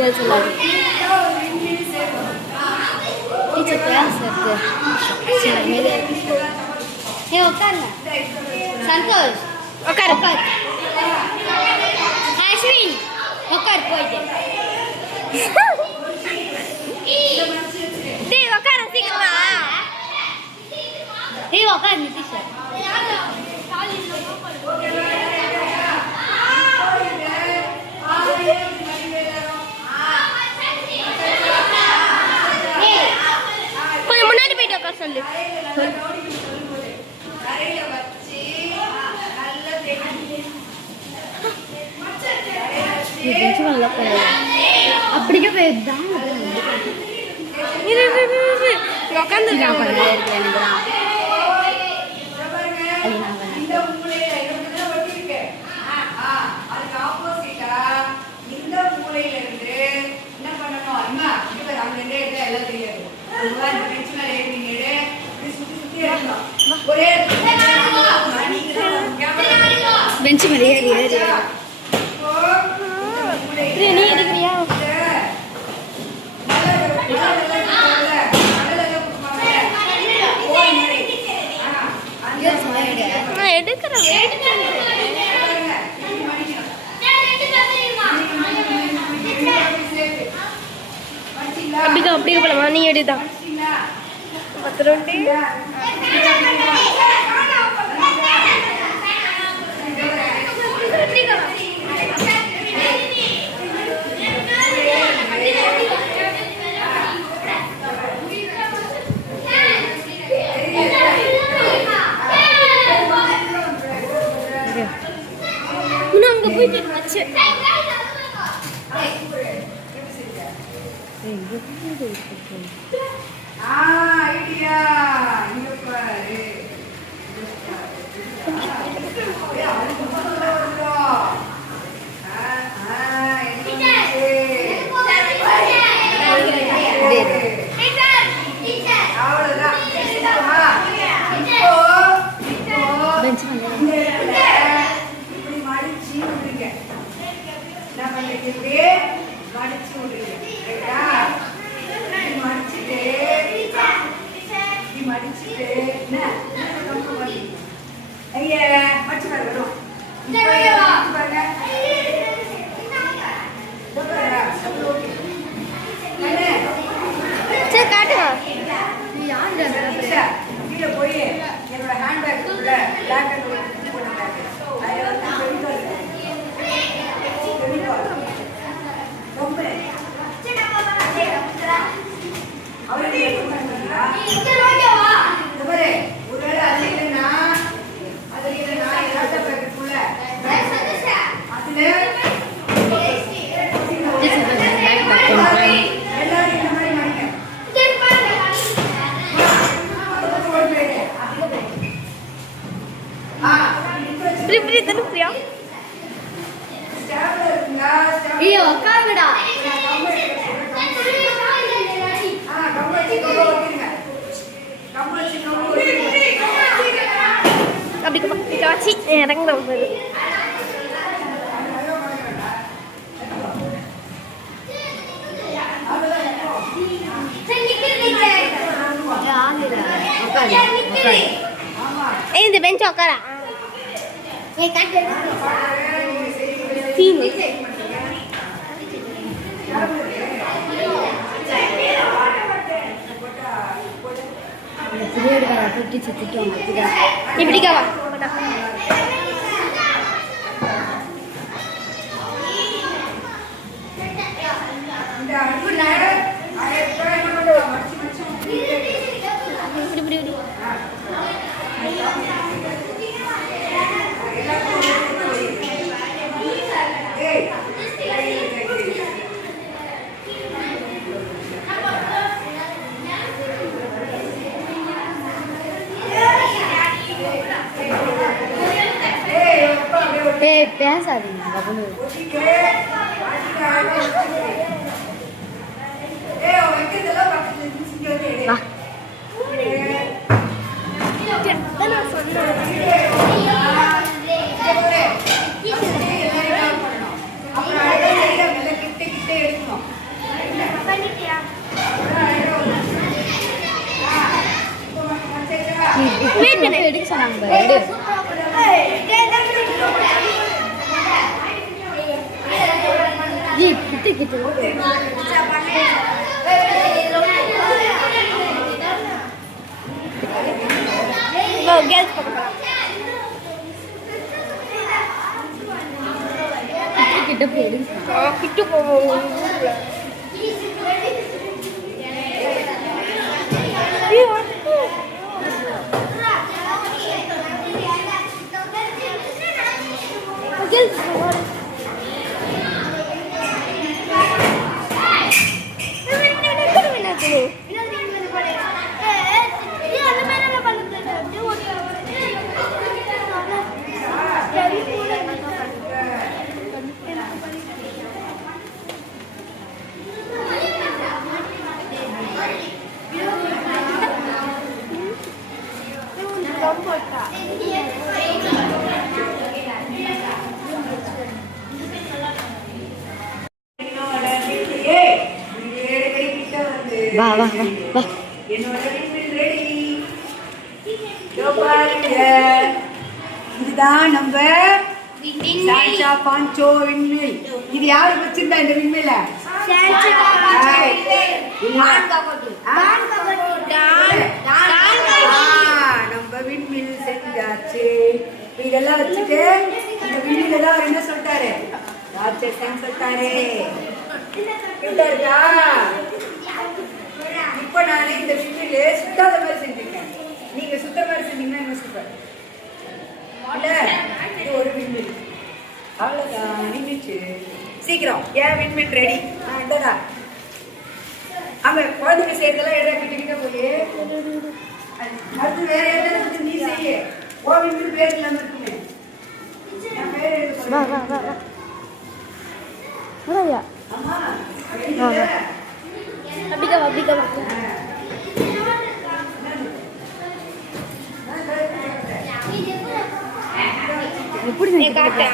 Girls எல்லாரும் teacher class இருக்கு. ஏ உட்காருங்க. சந்தோஷ் உட்காரு. உட்காரு. அஸ்வின் உட்காரு போயிட்டு. டேய் உட்காரு சீக்கிரமா. டேய் உட்காரு நிதிஷ். கொஞ்சம் முன்னாடி போயிட்டு உட்கார சொல்லு. அப்படியே போயிருந்தான் உட்காந்து பெஞ்சு மேலே ஏறி ஏறி நீ எடுக்கிறியா? அப்படிக்கா அப்படியே போலமா நீ எடுதான் 10 ரொட்டி அங்க போயிட்டு வச்சு ஐடியா இங்க பாரு இந்த பெஞ்ச் உட்கார இப்படிக்காவா பேசாதீங்க வா சொன்னாங்க பாரு. ஜி கிட்டு கிட்டு கேர்ள்ஸ் பக்கம் கிட்ட போயிடு. கிட்டு போவோம். வா வா வா வா. இதுதான் நம்ம சாச்சா பாஞ்சோ விண்மில். இது யாரு வச்சிருந்தா இந்த விண்மில? நம்ம விண்மில் செஞ்சாச்சு. இதெல்லாம் வச்சுட்டு இந்த விண்மில தான் அவர் என்ன சொல்லிட்டாரு? ராட்சசன் சொல்லிட்டாரு. இப்ப நானே இந்த விண்மில் சுத்தாத மாதிரி செஞ்சிருக்கேன். நீங்க சுத்த மாதிரி செஞ்சீங்கன்னா என்ன சூப்பர் இல்ல? இது ஒரு விண்மில். அவ்வளவுதான், நின்றுச்சு. சீக்கிரம் ஏன் விண்மில் ரெடி? இந்தடா அங்க குழந்தைங்க செய்யறதெல்லாம் எதா கிட்ட போய் அது வேற எதாவது நீ செய்ய. ஓ விண்மில் பேர் இல்லாம இருக்குமே. வா வா வா வா. வரையா. அம்மா அப்படிக்கா அப்படிக்கா எப்படி நீ காட்டு.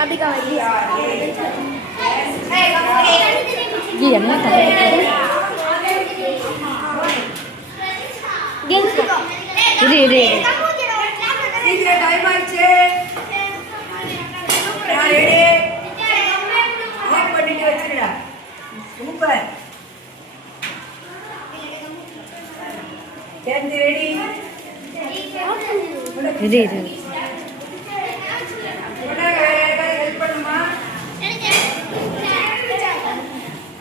அப்படிக்கா ஜி என்ன கரெக்ட். கேர்ள்ஸ் இரு இரு இரு. சீக்கிரம் டைம் ஆயிடுச்சு. ரெடி ஆஃப் பண்ணிட்டு வச்சிருடா. சூப்பர். Ready ready. இரு இரு. ஹெல்ப் பண்ணுமா?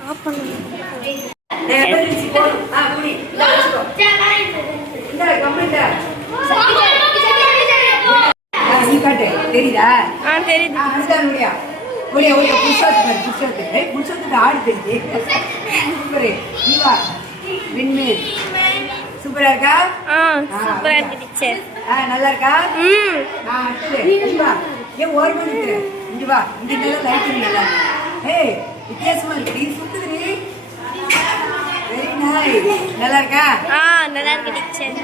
ஆஃப் பண்ணு. Emergency phone. புடி. இந்த கம்ப்ளீட். நீ காட்டு. தெரியுதா? தெரியுது. அதுதான் முடியா. ஒளியா ஒளியா புஷாத்து பாரு. புஷாத்து புஷாத்துக்கு ஆடு தெரியுது. சூப்பர். நீ வா. விண்மில் சூப்பரா இருக்கா? சூப்பரா இருக்கு டீச்சர். நல்லா இருக்கா? அடுத்தது நீ வா. ஏன் ஓரமா நிக்கிற? இங்க வா. இங்க நல்லா லைட்டிங் நல்லா. ஏய் வித்தியாசமா இருக்கு. நீ சுத்துதுடி. Very nice. நல்லா இருக்கா? நல்லா இருக்கு டீச்சர்.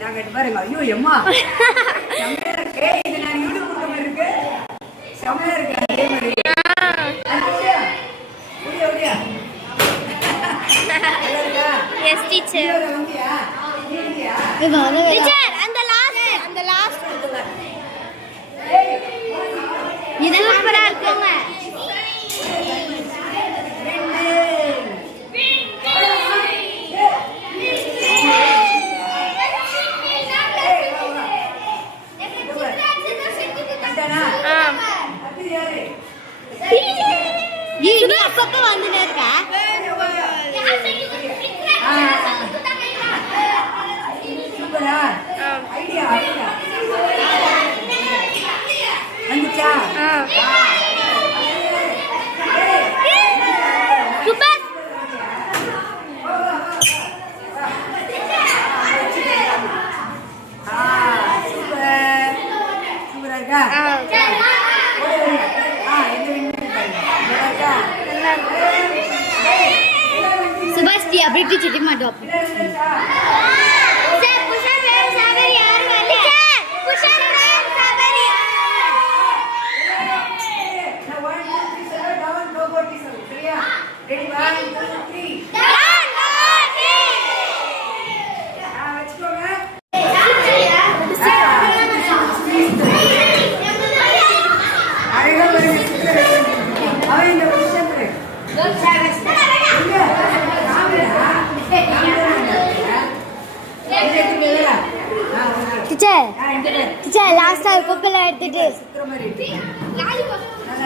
நாங்க பாருங்க. ஐயோ அம்மா செம்மையா இருக்கு. இது நான் யூடியூப் கொடுத்த மாதிரி இருக்கு. செம்மையா இருக்கு. அதே மாதிரி ஒளியா ஒளியா. நல்லா இருக்கா? Yes teacher. வந்தியா? நீயா? டீச்சர் அந்த லாஸ்ட் கொடுங்க. இது சூப்பரா இருக்குங்க. அப்பப்ப வந்துட்டே இருக்கா? சூப்பரா ஐடியா. வந்துச்சா? சூப்பர். சூப்பர் சூப்பரா இருக்கா? சுபாஷ் டி அப்படியே சிட்டி மாட்டோம். Ready, 1, 2, 3. டீச்சர் இந்த பேர் டீச்சர் லாஸ்டா கொப்பெல்லாம் எடுத்துட்டு சுத்துற மாதிரி எடுத்துக்க. நல்லா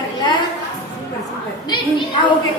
இருக்குல்ல? Super super. ஓகே